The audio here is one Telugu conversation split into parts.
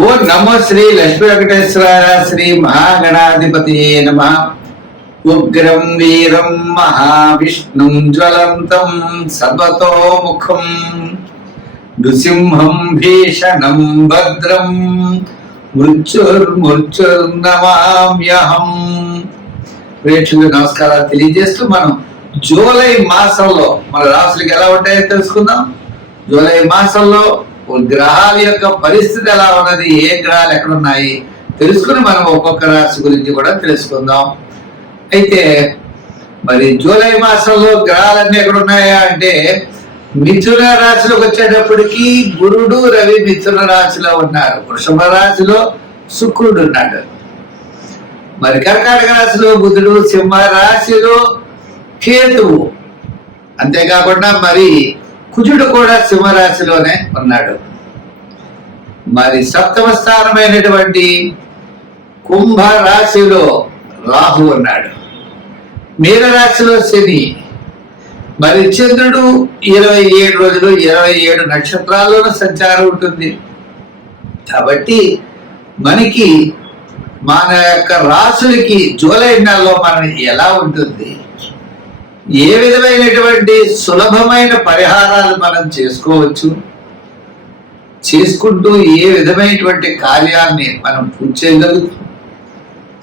ఓ నమో శ్రీ లక్ష్మీ వెంకటేశ్వర శ్రీ మహాగణాధిపతి నమ. ఉగ్రం వీరం మహావిష్ణుం జ్వలంతం సర్వతోముఖం నృసింహం భీషణం భద్రం మృత్యుర్మృత్యుర్నమామ్యహం. ప్రేక్షకులకు నమస్కారాలు తెలియజేస్తూ మనం జూలై మాసంలో మన రాశులకు ఎలా ఉంటాయో తెలుసుకుందాం. జూలై మాసంలో గ్రహాల యొక్క పరిస్థితి ఎలా ఉన్నది, ఏ గ్రహాలు ఎక్కడ ఉన్నాయి తెలుసుకుని మనం ఒక్కొక్క రాశి గురించి కూడా తెలుసుకుందాం. అయితే మరి జూలై మాసంలో గ్రహాలన్నీ ఎక్కడ ఉన్నాయా అంటే మిథున రాశిలోకి వచ్చేటప్పటికి గురుడు రవి మిథున రాశిలో ఉన్నారు. వృషభ రాశిలో శుక్రుడు ఉన్నాడు. మరి కర్కాటక రాశిలో బుధుడు, సింహ రాశిలో కేతువు, అంతేకాకుండా మరి కుజుడు కూడా సింహరాశిలోనే ఉన్నాడు. మరి సప్తమ స్థానమైనటువంటి కుంభ రాశిలో రాహు ఉన్నాడు. మీనరాశిలో శని. మరి చంద్రుడు 27 రోజులు 27 నక్షత్రాల్లోనూ సంచారం ఉంటుంది. కాబట్టి మనకి మన యొక్క రాశులకి జూలై నెలలో మనం ఎలా ఉంటుంది, ఏ విధమైనటువంటి సులభమైన పరిహారాలు మనం చేసుకోవచ్చు, చేసుకుంటూ ఏ విధమైనటువంటి కార్యాన్ని మనం పూర్తి చేయగలుగుతాం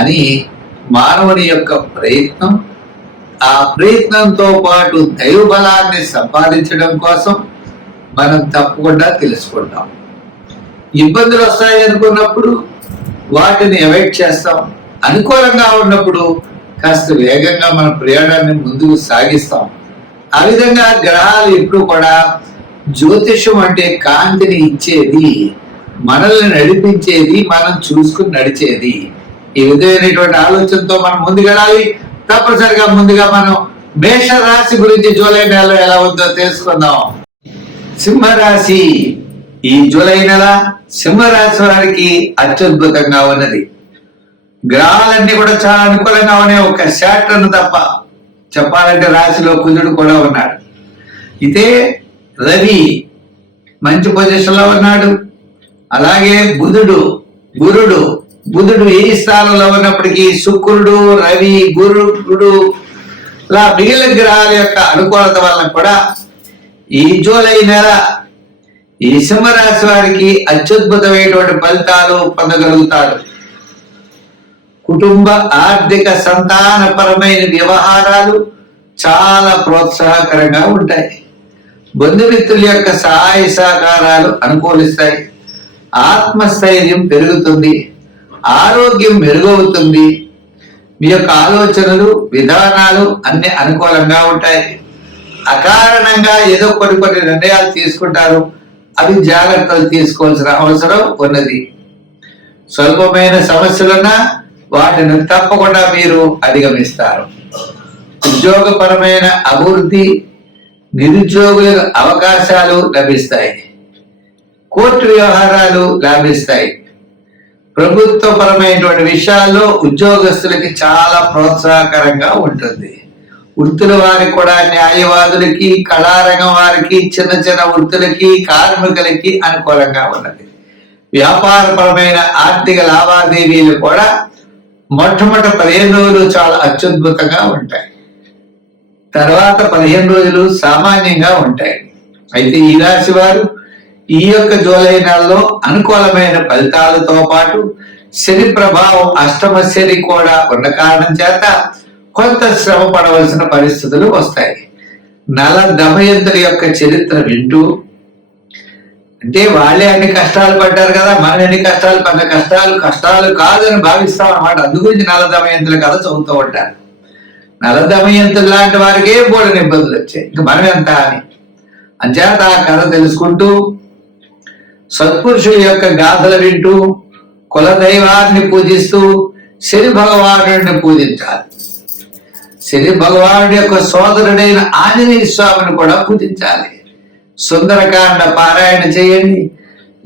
అని మానవుని యొక్క ప్రయత్నం. ఆ ప్రయత్నంతో పాటు దైవ బలాన్ని సంపాదించడం కోసం మనం తప్పకుండా తెలుసుకుంటాం. ఇబ్బందులు వస్తాయి అనుకున్నప్పుడు వాటిని అవాయిడ్ చేస్తాం. అనుకూలంగా ఉన్నప్పుడు కాస్త వేగంగా మన ప్రయాణాన్ని ముందుకు సాగిస్తాం. ఆ విధంగా గ్రహాలు ఎప్పుడు కూడా జ్యోతిషం అంటే కాంతిని ఇచ్చేది, మనల్ని నడిపించేది, మనం చూసుకుని నడిచేది. ఈ విధమైనటువంటి ఆలోచనతో మనం ముందుకెళ్ళాలి. తప్పనిసరిగా ముందుగా మనం మేష రాశి గురించి జూలై నెలలో ఎలా ఉందో తెలుసుకుందాం. సింహరాశి. ఈ జూలై నెల సింహరాశి వారికి అత్యద్భుతంగా ఉన్నది. గ్రహాలన్నీ కూడా చాలా అనుకూలంగా ఉన్నాయి. ఒక శాటర్న్ తప్ప చెప్పాలంటే రాశిలో కుజుడు కూడా ఉన్నాడు. ఇదే రవి మంచి పొజిషన్ లో ఉన్నాడు. అలాగే బుధుడు ఏ స్థానంలో ఉన్నప్పటికీ శుక్రుడు, రవి, గురుడు ఇలా మిగిలిన గ్రహాల యొక్క అనుకూలత వల్ల కూడా ఈ జూలై నెల ఈ సింహరాశి వారికి అత్యద్భుతమైనటువంటి ఫలితాలు పొందగలుగుతారు. కుటుంబ ఆర్థిక సంతానపరమైన వ్యవహారాలు చాలా ప్రోత్సాహకరంగా ఉంటాయి. బంధుమిత్రుల యొక్క సహాయ సహకారాలు అనుకూలిస్తాయి. ఆత్మస్థైర్యం పెరుగుతుంది. ఆరోగ్యం మెరుగవుతుంది. మీ యొక్క ఆలోచనలు, విధానాలు అన్ని అనుకూలంగా ఉంటాయి. అకారణంగా ఏదో కొన్ని నిర్ణయాలు తీసుకుంటారు. అవి జాగ్రత్తలు తీసుకోవాల్సిన అవసరం ఉన్నది. స్వల్పమైన సమస్యలున్నా వాటిని తప్పకుండా మీరు అధిగమిస్తారు. ఉద్యోగపరమైన అభివృద్ధి, నిరుద్యోగుల అవకాశాలు లభిస్తాయి. కోర్టు వ్యవహారాలు లాభిస్తాయి. ప్రభుత్వపరమైనటువంటి విషయాల్లో ఉద్యోగస్తులకి చాలా ప్రోత్సాహకరంగా ఉంటుంది. వృత్తుల వారికి కూడా, న్యాయవాదులకి, కళారంగం వారికి, చిన్న వృత్తులకి, కార్మికులకి అనుకూలంగా ఉన్నది. వ్యాపారపరమైన ఆర్థిక లావాదేవీలు కూడా మొట్టమొదటి 15 రోజులు చాలా అత్యద్భుతంగా ఉంటాయి. తర్వాత 15 రోజులు సామాన్యంగా ఉంటాయి. అయితే ఈ రాశి వారు ఈ యొక్క జూలై నెలలో అనుకూలమైన ఫలితాలతో పాటు శని ప్రభావం, అష్టమ శని కూడా ఉన్న కారణం చేత కొంత శ్రమ పడవలసిన పరిస్థితులు వస్తాయి. నల దమయంతుల యొక్క చరిత్ర వింటూ, అంటే వాళ్ళే అన్ని కష్టాలు పడ్డారు కదా, మనం ఎన్ని కష్టాలు పడ్డ, కష్టాలు కాదని భావిస్తాం అన్నమాట. అందుగురించి నల దమయంతుల కథ చదువుతూ ఉంటారు. నల దమయంతులు లాంటి వారికే బోడని ఇబ్బందులు వచ్చాయి, ఇంకా మనం ఎంత అని. అంచేత ఆ కథ తెలుసుకుంటూ, సత్పురుషుల యొక్క గాథలు వింటూ, కులదైవాన్ని పూజిస్తూ శని భగవానుడిని పూజించాలి. శని భగవానుడి యొక్క సోదరుడైన ఆంజనేయ స్వామిని కూడా పూజించాలి. సుందరకాండ పారాయణ చేయండి,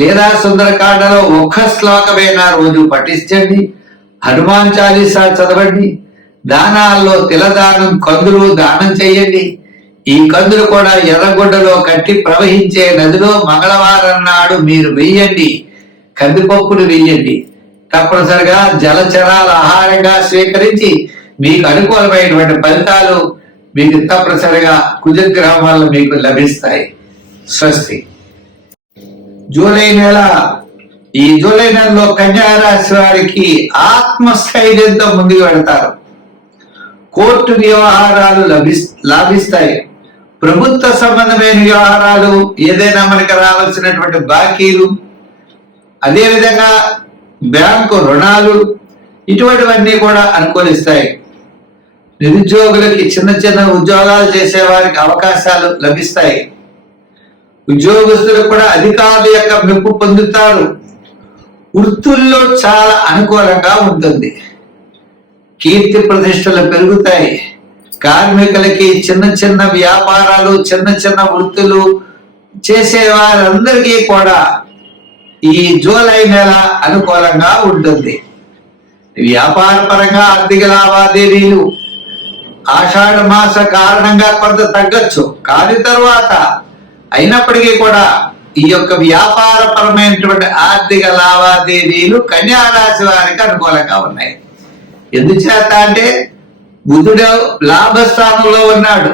లేదా సుందరకాండలో ఒక్క శ్లోకమైనా రోజు పఠించండి. హనుమాన్ చాలీసా చదవండి. దానాల్లో తిలదానం, కందులు దానం చేయండి. ఈ కందులు కూడా ఎర్రగుడ్డలో కట్టి ప్రవహించే నదిలో మంగళవారం నాడు మీరు వెయ్యండి. కందిపప్పును వేయండి. తప్పనిసరిగా జలచరాల ఆహారంగా స్వీకరించి మీకు అనుకూలమైనటువంటి ఫలితాలు మీకు తప్పనిసరిగా కుజగ్రహం మీకు లభిస్తాయి. స్వస్తి. జూలై నెల, ఈ జూలై నెలలో కన్యా రాశి వారికి ఆత్మస్థైర్యంతో ముందుకు వెళ్తారు. కోర్టు వ్యవహారాలు లాభిస్తాయి. ప్రభుత్వ సంబంధమైన వ్యవహారాలు, ఏదైనా మనకి రావాల్సినటువంటి బాకీలు, అదేవిధంగా బ్యాంకు రుణాలు, ఇటువంటివన్నీ కూడా అనుకూలిస్తాయి. నిరుద్యోగులకి చిన్న చిన్న ఉద్యోగాలు చేసే వారికి అవకాశాలు లభిస్తాయి. ఉద్యోగస్తులకు కూడా అధికారుల యొక్క మెప్పు పొందుతారు. వృత్తుల్లో చాలా అనుకూలంగా ఉంటుంది. కీర్తి ప్రతిష్టలు పెరుగుతాయి. కార్మికులకి చిన్న చిన్న వ్యాపారాలు, చిన్న చిన్న వృత్తులు చేసే వారందరికీ కూడా ఈ జూలై నెల అనుకూలంగా ఉంటుంది. వ్యాపార పరంగా ఆర్థిక లావాదేవీలు ఆషాఢ మాస కారణంగా కొంత తగ్గచ్చు, కానీ తర్వాత అయినప్పటికీ కూడా ఈ యొక్క వ్యాపార పరమైనటువంటి ఆర్థిక లావాదేవీలు కన్యా రాశి వారికి అనుకూలంగా ఉన్నాయి. ఎందుచేత అంటే బుధుడు లాభస్థానంలో ఉన్నాడు,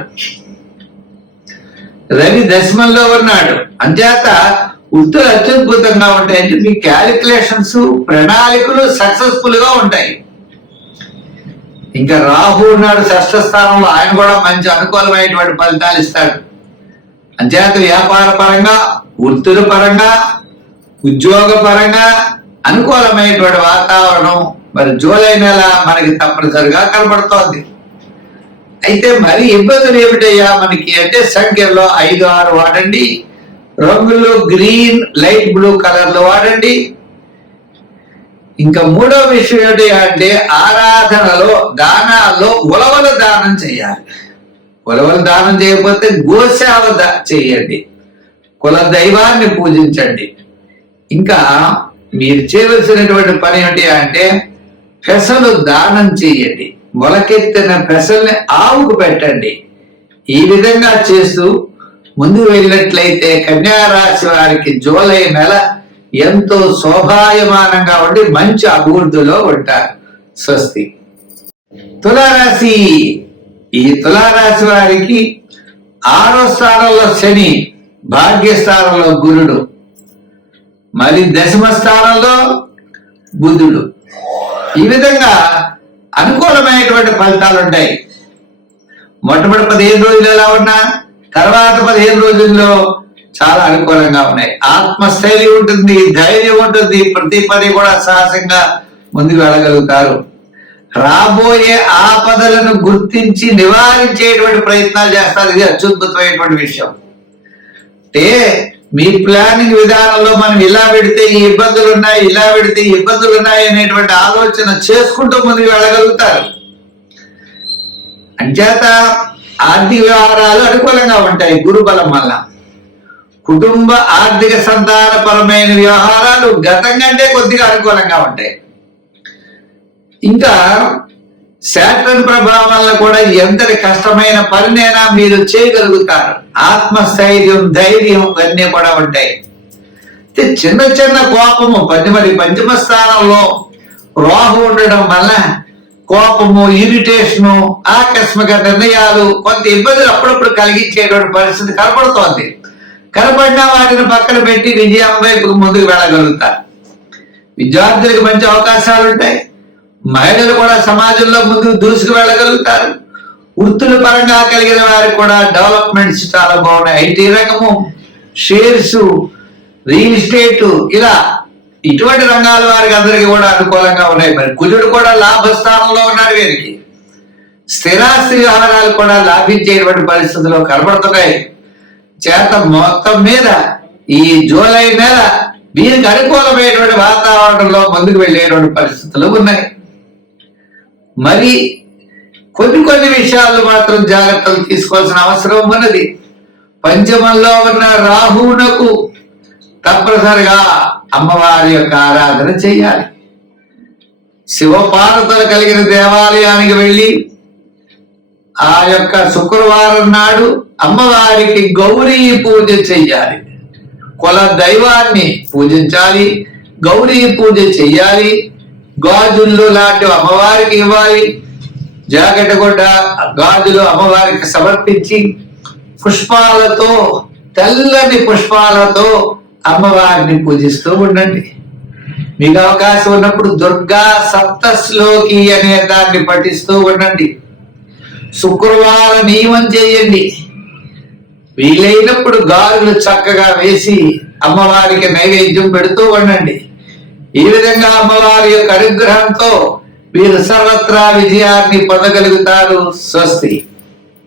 రవి దశమంలో ఉన్నాడు. అంచేత వృత్తులు అత్యద్భుతంగా ఉంటాయి. అంటే మీ క్యాలిక్యులేషన్స్, ప్రణాళికలు సక్సెస్ఫుల్ గా ఉంటాయి. ఇంకా రాహు ఉన్నాడు షష్ఠ స్థానంలో, ఆయన కూడా మంచి అనుకూలమైనటువంటి ఫలితాలు ఇస్తాడు. అంచేత వ్యాపార పరంగా, వృత్తుల పరంగా, ఉద్యోగ పరంగా అనుకూలమైనటువంటి వాతావరణం మరి జూలై నెల మనకి తప్పనిసరిగా కనబడుతోంది. అయితే మరి ఇబ్బందులు ఏమిటయ్యా మనకి అంటే సంఖ్యలో 5, 6 వాడండి, రంగులు గ్రీన్, లైట్ బ్లూ కలర్లు వాడండి. ఇంకా మూడో విషయం ఏంటి అంటే ఆరాధనలో, దానాల్లో ఉలవల దానం చేయాలి. ఉలవల దానం చేయకపోతే గోసేవ చేయండి, కుల దైవాన్ని పూజించండి. ఇంకా మీరు చేయవలసినటువంటి పని ఏంటి అంటే పెసలు దానం చేయండి, మొలకెత్తిన పెసల్ని ఆవుకు పెట్టండి. ఈ విధంగా చేస్తూ ముందు వెళ్ళినట్లయితే కన్యా రాశి వారికి జూలై నెల ఎంతో శోభాయమానంగా ఉండి మంచి అభివృద్ధిలో ఉంటారు. స్వస్తి. తులారాశి, ఈ తులారాశి వారికి 6వ స్థానంలో శని, భాగ్యస్థానంలో గురుడు, మరి దశమ స్థానంలో బుధుడు. ఈ విధంగా అనుకూలమైనటువంటి ఫలితాలు ఉంటాయి. మొట్టమొదటి 15 రోజులు ఎలా ఉన్నా తర్వాత 15 రోజుల్లో చాలా అనుకూలంగా ఉన్నాయి. ఆత్మస్థైర్యం ఉంటుంది, ధైర్యం ఉంటుంది, ప్రతి పని కూడా సాహసంగా ముందుకు వెళ్ళగలుగుతారు. రాబోయే ఆపదలను గుర్తించి నివారించేటువంటి ప్రయత్నాలు చేస్తారు. ఇది అత్యద్భుతమైనటువంటి విషయం. అంటే మీ ప్లానింగ్ విధానంలో మనం ఇలా పెడితే ఈ ఇబ్బందులు ఉన్నాయి, ఇలా పెడితే ఈ ఇబ్బందులు ఉన్నాయి అనేటువంటి ఆలోచన చేసుకుంటూ ముందుకు వెళ్ళగలుగుతారు. అంచేత ఆర్థిక వ్యవహారాలు అనుకూలంగా ఉంటాయి గురుబలం వల్ల. కుటుంబ ఆర్థిక సంతానపరమైన వ్యవహారాలు గతం కంటే కొద్దిగా అనుకూలంగా ఉంటాయి. ఇంకా శాటర్న్ ప్రభావం వల్ల కూడా ఎంతటి కష్టమైన పనినైనా మీరు చేయగలుగుతారు. ఆత్మస్థైర్యం, ధైర్యం అన్నీ కూడా ఉంటాయి. చిన్న చిన్న కోపము, మరి పంచమ స్థానంలో రాహు ఉండడం వల్ల కోపము, ఇరిటేషను, ఆకస్మిక నిర్ణయాలు, కొంత ఇబ్బందులు అప్పుడప్పుడు కలిగించేటువంటి పరిస్థితి కనపడుతోంది. కనపడినా వాటిని పక్కన పెట్టి విజయం వైపుకు ముందుకు వెళ్ళగలుగుతారు. విద్యార్థులకు మంచి అవకాశాలు ఉంటాయి. మహిళలు కూడా సమాజంలో ముందుకు దూసుకు వెళ్ళగలుగుతారు. వృత్తుల పరంగా కలిగిన వారికి కూడా డెవలప్మెంట్స్ చాలా బాగున్నాయి. ఐటీ రంగము, షేర్స్, రియల్ ఎస్టేట్, ఇలా ఇటువంటి రంగాల వారికి అందరికీ కూడా అనుకూలంగా ఉన్నాయి. మరి కుజుడు కూడా లాభస్థానంలో ఉన్నాడు. వీరికి స్థిరాస్తి వ్యవహారాలు కూడా లాభించేటువంటి పరిస్థితుల్లో కనబడుతున్నాయి. చేత మొత్తం మీద ఈ జూలై నెల వీరికి అనుకూలమైనటువంటి వాతావరణంలో ముందుకు వెళ్ళేటువంటి పరిస్థితులు ఉన్నాయి. మరి కొన్ని విషయాల్లో మాత్రం జాగ్రత్తలు తీసుకోవాల్సిన అవసరం ఉన్నది. పంచమంలో ఉన్న రాహువునకు తప్పనిసరిగా అమ్మవారి యొక్క ఆరాధన చేయాలి. శివపార్వతులు కలిగిన దేవాలయానికి వెళ్ళి ఆ యొక్క శుక్రవారం నాడు అమ్మవారికి గౌరీ పూజ చెయ్యాలి. కుల దైవాన్ని పూజించాలి. గౌరీ పూజ చెయ్యాలి. గాజుల్లో లాంటివి అమ్మవారికి ఇవ్వాలి. జాకెట్టగొడ్డ గాజులు అమ్మవారికి సమర్పించి పుష్పాలతో, తెల్లని పుష్పాలతో అమ్మవారిని పూజిస్తూ ఉండండి. మీకు అవకాశం ఉన్నప్పుడు దుర్గా సప్తశ్లోకి అనే దాన్ని పఠిస్తూ ఉండండి. శుక్రవార నియమం చేయండి. వీలైనప్పుడు గాజులు చక్కగా వేసి అమ్మవారికి నైవేద్యం పెడుతూ ఉండండి. ఈ విధంగా అమ్మవారి యొక్క అనుగ్రహంతో మీరు సర్వత్రా విజయాన్ని పొందగలుగుతారు. స్వస్తి.